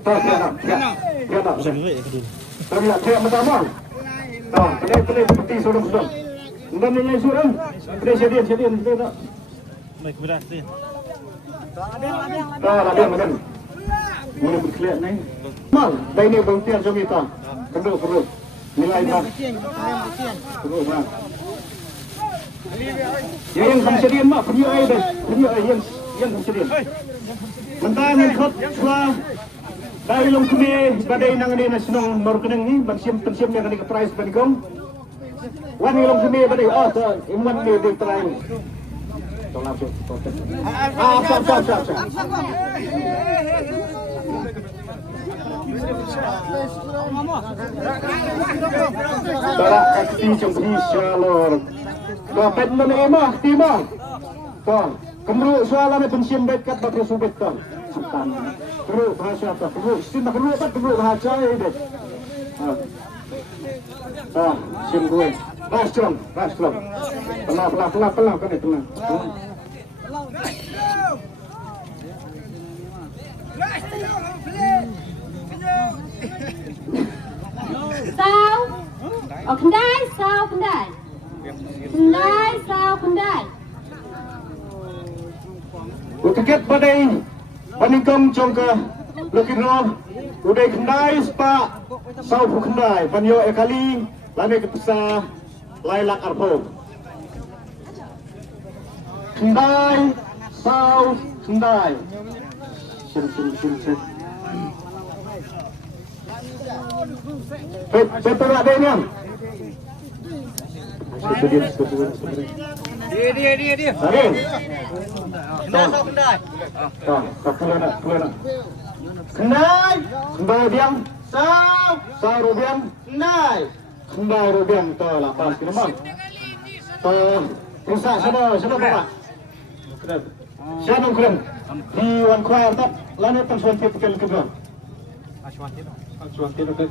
Tak. Tapi nak cek pertama. Tak, kedai seperti sorang-sorang. Dan nilai sorang. Kedai sedian, betul tak? Baik, berhasil. Tak, ada. Mula berkeliat ni. Mal, dah ini bangtian suami tak. Perlu. Nilai tak. Perlu tak. Yang kamu sedian mak, punya air dah. Punya air yang kamu sedian. Mentang yang kot suah. Dahil yung kami badai nang ni nasional marketing ni pensiam yang kami prize banikong. Wan yung kami badai iman ni di try. Tolong tu. Sap. Tara akti jumpi shalor. Dapat mana emah timah. Kau kemru soalan pensiam dekat batu subet kau. Perlu bahasa apa? Perlu bahasa ini. Sim gue. Rastrom. Pelan kan itu. Sao? Kendai. Utiket badai Panikam jongka Lokiro Udai kendai spa Saufu kendai Panyo ekali Lame kepesa Lailak arpo Kendai Sau kendai Sim Betul ada ini Dia. Kendai biang sau rubiang kendai rubiang to lapas kinamang to rusak sana bapak siapa keren di wan kuar tak lanet tangsuan tiket kedua Asuhan tiket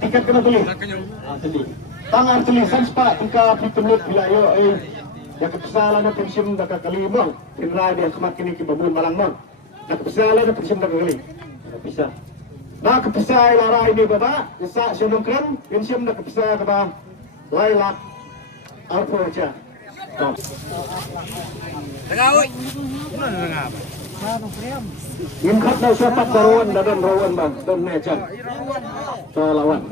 tiket kena beli tangan tulisan sepak tingkah pitulut bilayo yang kepesalan na pensiun dah kalimang tinra dia kemat kini kibabun malang mang na kepesalan na pensiun dah kali bisa na kepesai lara ini baba isa syonong kren pensiun dah kepesai kaba lailak arpo aja Tengah oi. Tengah apa? Yung kat na siya pat dadan rawan bang dan meja sa lawan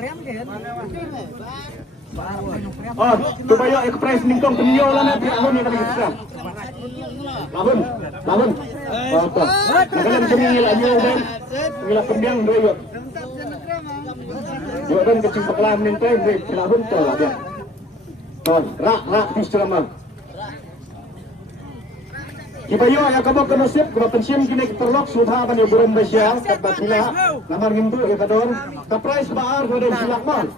Tubaya ekspres ningkong penyo lah na ahon ni kami kita. Lahun. Apa? Kalau macam ni lah nyo ben. Ngila pendiang do yo. Yo ben kecing peklam ning teh be lahun to lah dia. Ton, rak pisramang. Kibayo ya kabok kanasip kaba pensiam kini terlok sudha ban yo burum besya kat sila namar ngintu ya kadon ka price baar gode silak man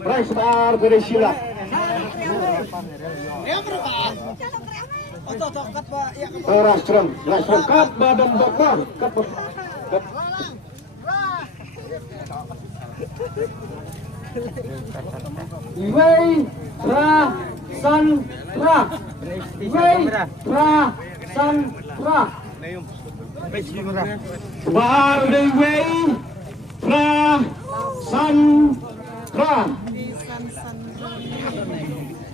price baar gode silak rastrom kat badan dokter kat Iwei ra san ra Baar de wei pra san pra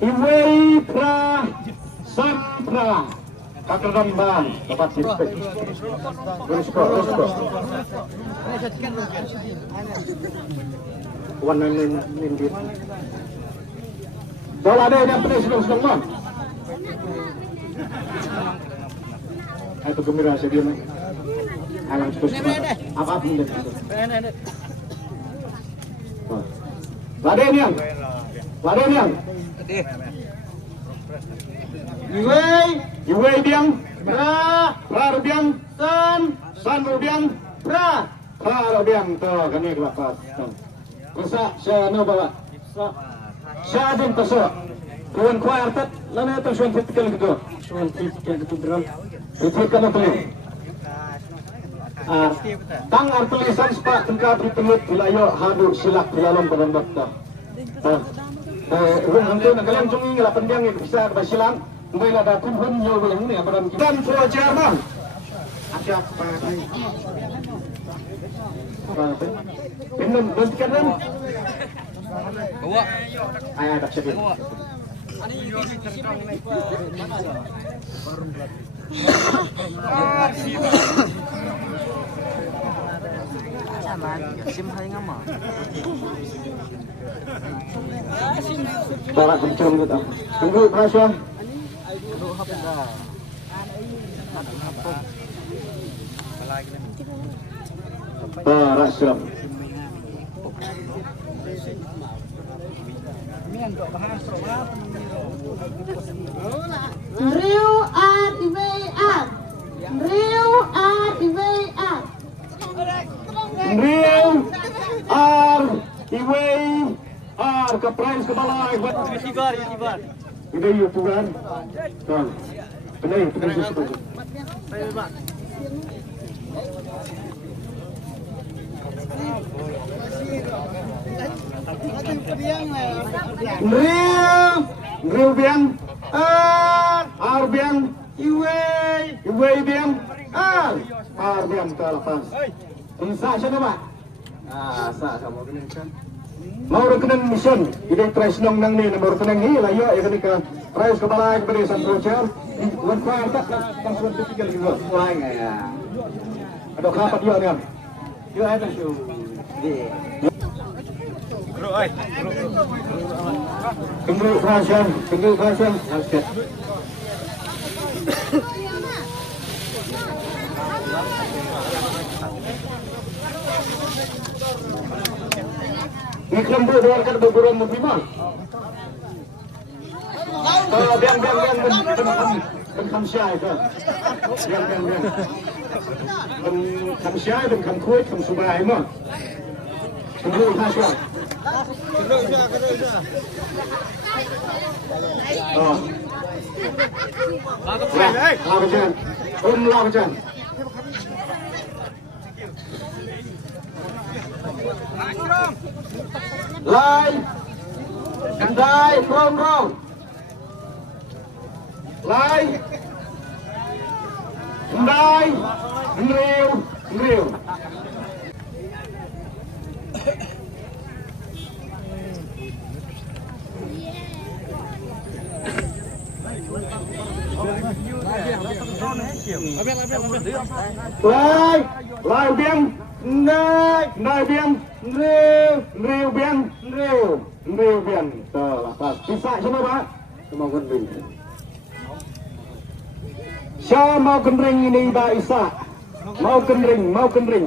Iwei pra san pra Kakadam bang dapat respect warna nindir kalau ada yang pernah sedang bang itu gembira sedia nih alam terus apapun deh laden yang Iwei biang pra rubiang san rubiang pra rubiang to kami kelapas rusak saya no bawa saya din paso kuan kuar tat lana ta suan titikal gitu suan titikal gitu drum titikal na tuloy tang artulisan spa tengka pitulot bilayo hadu silak bilalong panambakta Untuk nagalang sungi ngala pendiang yang bisa basilang ngai la da kun hun nyo bilang ni amaran dan pro Jerman asyap Pinum, berhentikan ram. Bawa. Ayah tak sedih. Barat kencang gitu. Tunggu perasaan. Barat siap. Rio RIWR. Rio RIWR. Rio RIWR ke prize ke balai. Tibar. Ini YouTuber. Tuan. Penai susu. Rio biang. Biang. Iwei biang. Biang terlepas. Bisa siapa pak? Sah kamu kan. Mau rekening mission, ide price nong nang ni, mau rekening ni lah ya, ini ke price kepala kepada Santro Chair, buat kuat tak, langsung tinggal gitu. Wah ya. Ada kapat dia kan? Dia ada show. Bro, oi. Tunggu perasaan, okay. Ikram bu keluarkan beberapa mobil. Biang ben khamsyai itu. Biang. Ben khamsyai ben khamkuit khamsubai mah. Tunggu hasil. Oh. Lawajan. Lawajan. Lai, Kandai, Rong. Lai, Kandai, Ngriu. Lai biang, Nai biang, Ngriu biang. Terlepas. Bisa semua pak? Semua kendring. Siapa mau kendring ini Mbak Isa? Mau kendring. Mau kendring.